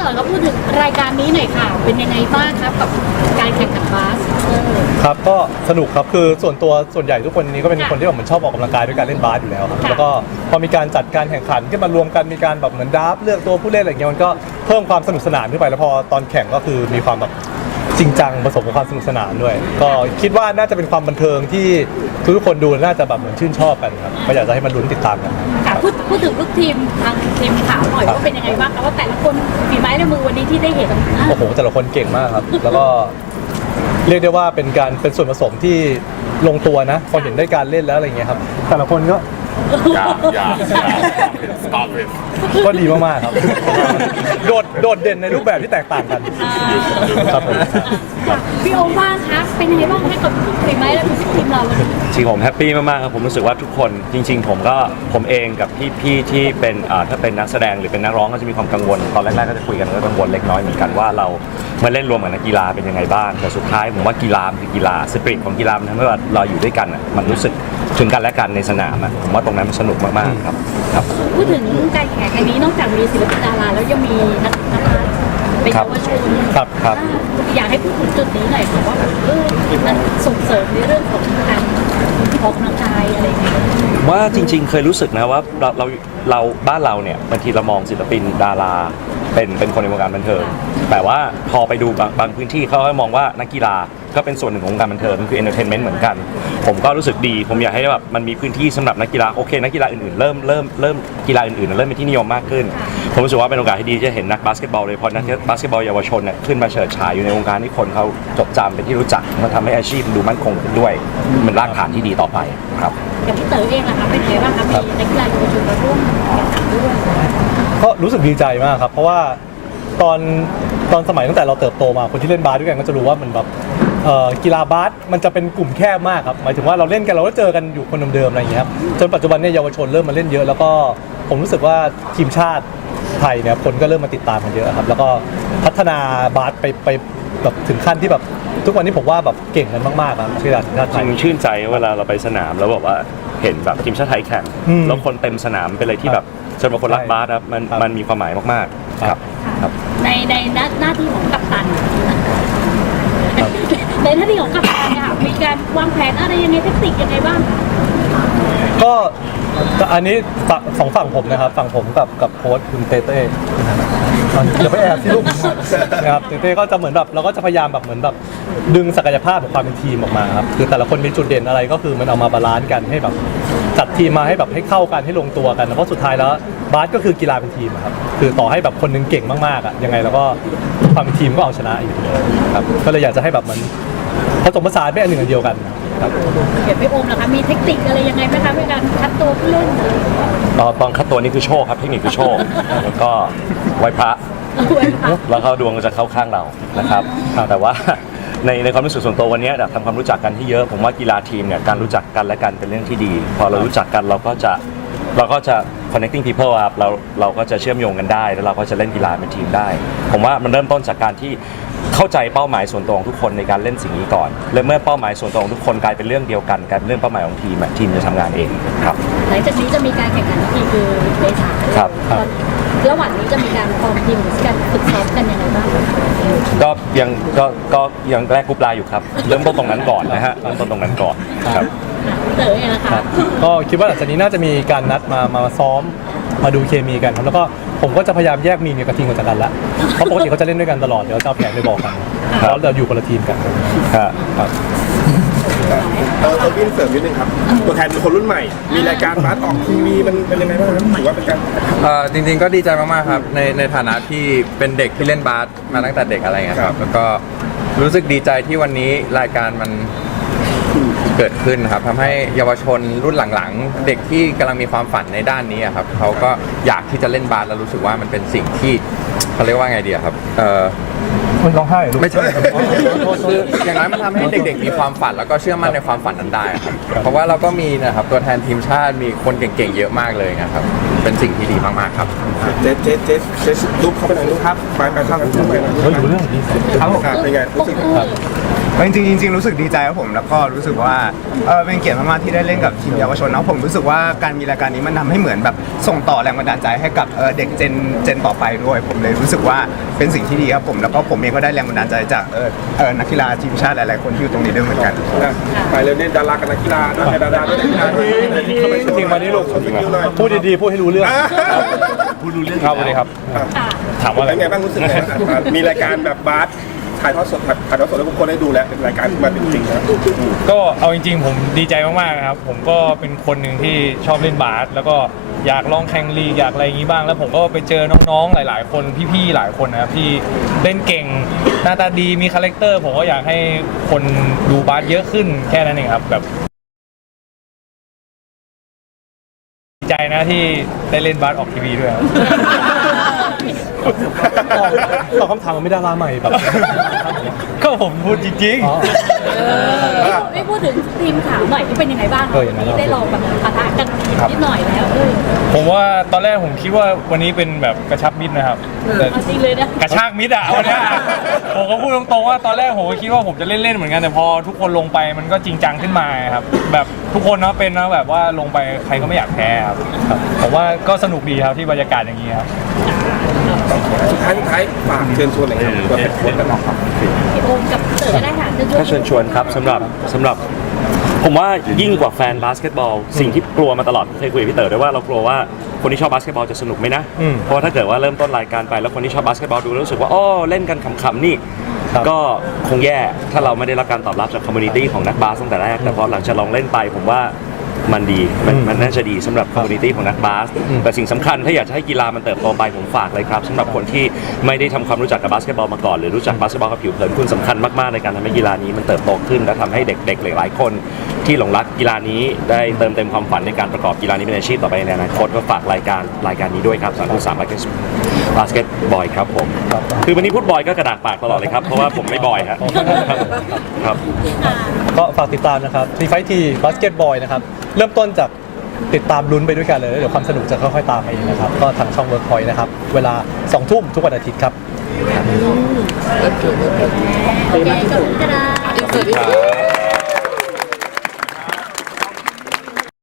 เต๋อก็พูดถึงรายการนี้หน่อยค่ะ เป็นยังไงบ้างครับกับการแข่งขันบาสเออครับก็สนุกครับคือส่วนตัวส่วนใหญ่ทุกคนนี้ก็เป็นค่ะคนที่แบบเหมือนชอบออกกำลังกายด้วยการเล่นบาสอยู่แล้วครับค่ะแล้วก็พอมีการจัดการแข่งขันขึ้นมารวมกันมีการแบบเหมือนดราฟต์เลือกตัวผู้เล่นอะไรเงี้ยมันก็เพิ่มความสนุกสนานขึ้นไปแล้วพอตอนแข่งก็คือมีความแบบ จริงจังผสมกับความสนุกสนานด้วย ก็คิดว่าน่าจะเป็นความบันเทิงที่ทุกๆคนดูน่าจะแบบเหมือนชื่นชอบกันครับก็อยากจะให้มันลุ้นติดตามกันครับ ค่ะพูดพูดถึงลูกทีมทางทีมขาวหน่อยครับ ว่าเป็นยังไงบ้างครับว่าแต่ละคนฝีไม้ลายมือวันนี้ที่ได้เห็นอะโอ้โหแต่ละคนเก่งมากครับ แล้วก็เรียกได้ว่าเป็นการเป็นส่วนผสมที่ลงตัวนะพอเห็นได้การเล่นแล้วอะไรเงี้ยครับ แต่ละคนก็ อย่าอย่า stop it ก็ดีมากๆครับ โดดโดดเด่นในรูปแบบที่แตกต่างกัน ครับผม พี่โอมบ้างคะเป็นยังไงบ้างคะกับฝีไม้ลายมือของทีมเราวันนี้จริงผมแฮปปี้มากๆครับผมรู้สึกว่าทุกคนจริง ๆ ผมก็ผมเองกับพี่ๆที่เป็นอ่าถ้าเป็นนักแสดงหรือเป็นนักร้องก็จะมีความกังวลตอนแรกๆก็จะคุยกันก็กังวลเล็กน้อยเหมือนกันว่าเรามาเล่นรวมกับนักกีฬาเป็นยังไงบ้างแต่สุดท้ายผมว่ากีฬามันคือกีฬาสปิริตของกีฬามันทำให้ว่าเราอยู่ด้วยกันอะมันรู้สึกถึงกันและกันในสนามอะผมว่าตรงนั้นมันสนุกมากๆครับครับ พูดถึงการแข่งขันนี้นอกจากมีศิลปินดาราแล้วยังมีนักนักบาส เป็นครัเยาบวชนครับครับอ่าอยากให้พูดถึงจุดนี้หน่อยค่ะว่าแบบเออมันส่งเสริมในเรื่องของการออกกำลังกายอะไรอย่างเงี้ยว่าจริงๆ เคยรู้สึกนะว่าเราเราเราบ้านเราเนี่ยบางทีเรามองศิลปินดารา เป็นเป็นคนในวงการบันเทิงแต่ว่าพอไปดูบางบางพื้นที่เขาก็มองว่านักกีฬาก็เป็นส่วนหนึ่งของวงการบันเทิงคือเอนเตอร์เทนเมนต์เหมือนกัน ผมก็รู้สึกดี ผมอยากให้แบบมันมีพื้นที่สำหรับนักกีฬาโอเคนักกีฬาอื่นๆเริ่มเริ่มเริ่มกีฬาอื่นๆเริ่มเป็นที่นิยมมากขึ้น ผมรู้สึกว่าเป็นโอกาสที่ดีจะเห็นนักบาสเกตบอลเลยเพราะนักบาสเกตบอลเยาวชนเนี่ยขึ้นมาเฉิดฉายอยู่ในวงการที่คนเขาจดจำเป็นที่รู้จักมันทำให้อาชีพมันดูมั่นคงขึ้นด้วย มันรากฐานที่ดีต่อไปครับ อย่างพี่เต๋อเองอะคะเป็นไงบ้างคะมีนักกีฬาเยาวชนมาร่วมแข่งขันด้วยก็รู้สึกดีใจมากครับ เพราะว่าตอนตอนสมัยตั้งแต่เราเติบโตมาคนที่เล่นบาสด้วยกันก็จะรู้ว่ามันแบบเอ่อกีฬาบาสมันจะเป็นกลุ่มแคบมากครับหมายถึงว่าเราเล่นกันเราก็เจอกันอยู่คนเดิมๆอะไรอย่างเงี้ยครับจนปัจจุบันเนี่ยเยาวชนเริ่มมาเล่นเยอะ แล้วก็ผมรู้สึกว่าทีมชาติ ไทยเนี่ยคนก็เริ่มมาติดตามกันเยอะครับ แล้วก็พัฒนาบาสไปไปแบบถึงขั้นที่แบบทุกวันนี้ผมว่าแบบเก่งกันมากๆครับกีฬาทีมชาติไทจยริงๆชื่นใจเวลาเราไปสนามแล้วแบบว่าเห็นแบบทีมชาติไทยแข่งอืมแล้วคนเต็มสนามเป็นอะไรที่แบบสำหรับคนรักใช่บาสครับมันครับ มันมีความหมายมากๆครับ ครับ ในในหน้าหน้าที่ของกัปตัน ในหน้าที่ของกัปตันเนี่ยค่ะมีการวางแผนอะไรยังไงเทคนิคยังไงบ้างคะก็อันนี้ฝั่งสองฝั่งผมนะครับ ฝั่งผมกับกับโค้ชคุณเต้เต้อย่าไปแอบที่ลูกนะครับเต้เต้ก็จะเหมือนแบบเราก็จะพยายามแบบเหมือนแบบดึงศักยภาพของความเป็นทีมออกมาครับคือแต่ละคนมีจุดเด่นอะไรก็คือมันเอามาบาลานซ์กันให้แบบจัดทีมมาให้แบบให้เข้ากันให้ลงตัวกันเพราะสุดท้ายแล้วบาสก็คือกีฬาเป็นทีมอะครับคือต่อให้แบบคนหนึงเก่งมากๆอะยังไงเราก็ความเป็นทีมก็เอาชนะอยู่ดีครับก็เลยอยากจะให้แบบมันผสมผสานเป็นอันหนึ่งอันเดียวกัน ครับเห็นพี่โอมนะคะมีเทคนิคอะไรยังไงไหมคะในการคัดตัวผู้เล่นอะไรอย่างเงี้ยตอนตอนคัดตัวนี่คือโชคครับเทคนิคคือโชค แล้วก็ไหว้พระเอาไว้ค่ะแล้วเขาดวงก็จะเข้าข้างเรานะครับ แต่ว่าในในความรู้สึกส่วนตัววันนี้เนี่ยทำความรู้จักกันที่เยอะผมว่ากีฬาทีมเนี่ยการรู้จักกันและกันเป็นเรื่องที่ดี พอเรารู้จักกันเราก็จะเราก็จะ connecting people ครับเราเราก็จะเชื่อมโยงกันได้ แล้วเราก็จะเล่นกีฬาเป็นทีมได้ ผมว่ามันเริ่มต้นจากการที่ เข้าใจเป้าหมายส่วนตัวของทุกคนในการเล่นสิ่งนี้ก่อน และเมื่อเป้าหมายส่วนตัวของทุกคนกลายเป็นเรื่องเดียวกันกลายเป็นเรื่องเป้าหมายของทีมอะทีมจะทำงานเองครับ หลังจากนี้จะมีการแข่งขันอีกทีคือเมษาครับครับระหว่างนี้จะมีการฟอร์มทีมหรือการฝึกซ้อมกันยังไงบ้างคะก็ยังก็ก็ยังแรกกรุ๊ปไลน์อยู่ครับ เริ่มต้นตรงนั้นก่อนนะฮะเริ่มต้นตรงนั้นก่อนครับค่ะพี่เต๋อเองนะคะ ครับก็คิดว่าหลังจากนี้น่าจะมีการนัดมามาซ้อมมาดูเคมีกันครับแล้วก็ ผมก็จะพยายามแยกมีนกับทีมออกจากกันละเพราะปกติเขาจะเล่นด้วยกันตลอดเดี๋ยวจะเอาแผนไปบอกกันครับแล้วเราอยู่คนละทีมกันครับครับเออเออพี่เสริมนิดนึงครับ ตัวแทนคนรุ่นใหม่ มีรายการบาสออกทีวีมันเป็นยังไงบ้างครับถือว่าเป็นการเอ่อจริง ๆ ก็ดีใจมากๆครับในในฐานะที่เป็นเด็กที่เล่นบาสมาตั้งแต่เด็กอะไรเงี้ยครับแล้วก็รู้สึกดีใจที่วันนี้รายการมัน เกิดขึ้นครับทำให้เยาวชนรุ่นหลังๆ เด็กที่กำลังมีความฝันในด้านนี้อะครับเขาก็อยากที่จะเล่นบาสแล้วรู้สึกว่ามันเป็นสิ่งที่เขาเรียกว่าไงดีอะครับเอ่อมันร้องไห้เหรอลูก ไม่ใช่ครับคืออย่างน้อยมันทำให้เด็กๆ มีความฝันแล้วก็เชื่อมั่นในความฝันนั้นได้ครับ เพราะว่าเราก็มีนะครับตัวแทนทีมชาติมีคนเก่งๆ เยอะมากเลยนะครับ เป็นสิ่งที่ดีมากๆครับ เจสเจสเจสเจสรูปเข้าไปหน่อยรูปครับไปไปเข้าไปเข้าไปหน่อยเราอยู่เรื่องนี้ครับเป็นไงรู้สึกครับ จริงๆจริงๆรู้สึกดีใจครับผมแล้วก็รู้สึกว่าเออเป็นเกียรติมากๆที่ได้เล่นกับทีมเยาวชนเนาะผมรู้สึกว่าการมีรายการนี้มันทำให้เหมือนแบบส่งต่อแรงบันดาลใจให้กับเอ่อเด็กเจนเจนต่อไปด้วย ผมเลยรู้สึกว่าเป็นสิ่งที่ดีครับผมแล้วก็ผมเองก็ได้แรงบันดาลใจจากเออเออนักกีฬาทีมชาติหลายๆคนที่อยู่ตรงนี้ด้วยเหมือนกันนะไปเร็วเนี่ยดารากับนักกีฬาด้วยดาราด้วยนักกีฬาด้วยจริงมานี่ลูกสกิลหน่อยพูดดีๆ พูดให้รู้เรื่องพูดรู้เรื่องครับสวัสดีครับค่ะถามว่าอะไรเป็นไงบ้างรู้สึกไงบ้างมีรายการแบบบาส ถ่ายทอดสดถ่ายทอดสดให้ทุกคนได้ดูแล้วเป็นรายการที่มาเป็นจริงนะก็เอาจริง ๆ ผมดีใจมากๆนะครับ ผมก็เป็นคนหนึ่งที่ชอบเล่นบาสแล้วก็อยากลองแข่งลีกอยากอะไรอย่างนี้บ้าง แล้วผมก็ไปเจอน้องๆหลาย ๆ คนพี่ๆหลายคนนะครับที่เล่นเก่งหน้าตาดีมีคาแรคเตอร์ผมก็อยากให้คนดูบาสเยอะขึ้นแค่นั้นเองครับแบบดีใจนะที่ได้เล่นบาสออกทีวีด้วยครับ ตอบตอบคำถามมันไม่ดาราใหม่แบบ ก็ผมพูดจริงอ๋อ ไม่พูดถึงทีมขาวหน่อยที่เป็นยังไงบ้างเออยังไงบ้าง ได้ลองแบบปะทะกันนิดหน่อยแล้วเออๆ ผมว่าตอนแรกผมคิดว่าวันนี้เป็นแบบกระชับมิตรนะครับแต่เอาจริงเลยนะกระชากมิดอะวันเนี้ยผมก็พูดตรงๆว่าตอนแรกผมก็คิดว่าผมจะเล่นๆเหมือนกันแต่พอทุกคนลงไปมันก็จริงจังขึ้นมาครับ แบบทุกคนเนาะเป็นนะแบบว่าลงไปใครก็ไม่อยากแพ้ครับครับผมว่าก็สนุกดีครับที่บรรยากาศอย่างนี้ครับสุดท้ายสุดท้ายฝากเชิญชวนหน่อยครับตัวแทนโค้ชกันหน่อยครับพี่โอมกับเต๋อก็ได้ค่ะเชิญชวนก็เชิญชวนครับสำหรับสำหรับ ผมว่ายิ่งกว่าแฟนบาสเกตบอล สิ่งที่กลัวมาตลอดเคยคุยกับพี่เต๋อด้วยว่าเรากลัวว่าคนที่ชอบบาสเกตบอลจะสนุกไหมนะอืมเพราะว่าถ้าเกิดว่าเริ่มต้นรายการไปแล้วคนที่ชอบบาสเกตบอลดูแล้วรู้สึกว่าอ้อเล่นกันขำๆนี่ครับก็คงแย่ถ้าเราไม่ได้รับการตอบรับจากคอมมูนิตี้ของนักบาสตั้งแต่แรกแต่พอหลังจากลองเล่นไปผมว่า มันดีมันมันน่าจะดีสำหรับคอมมูนิตี้ของนักบาสอืมแต่สิ่งสำคัญถ้าอยากจะให้กีฬามันเติบโตไปผมฝากเลยครับสำหรับคนที่ไม่ได้ทำความรู้จักกับบาสเกตบอลมาก่อน หรือรู้จักบาสเกตบอลกับผิวเผินคุณสำคัญมากๆในการทำให้กีฬานี้มันเติบโตขึ้นและทำให้เด็กๆหลายๆคน ที่หลงรักกีฬานี้ได้เติมเต็มความฝันในการประกอบกีฬานี้เป็นอาชีพต่อไปในอนาคตก็ฝากรายการรายการนี้ด้วยครับสามสามบาสเกตบาสเกตบอยครับผมคือวันนี้พูดบอยก็กระดากปากตลอดเลยครับเพราะว่าผมไม่บอยครับครับก็ฝากติดตามนะครับทีไฟทีบาสเกตบอลนะครับเริ่มต้นจากติดตามลุ้นไปด้วยกันเลยแล้วเดี๋ยวความสนุกจะค่อยๆตามมาเองนะครับก็ทางช่องเวิร์กพอยต์นะครับเวลา2ทุ่มทุกวันอาทิตย์ครับโอเคขอบคุณค่ะ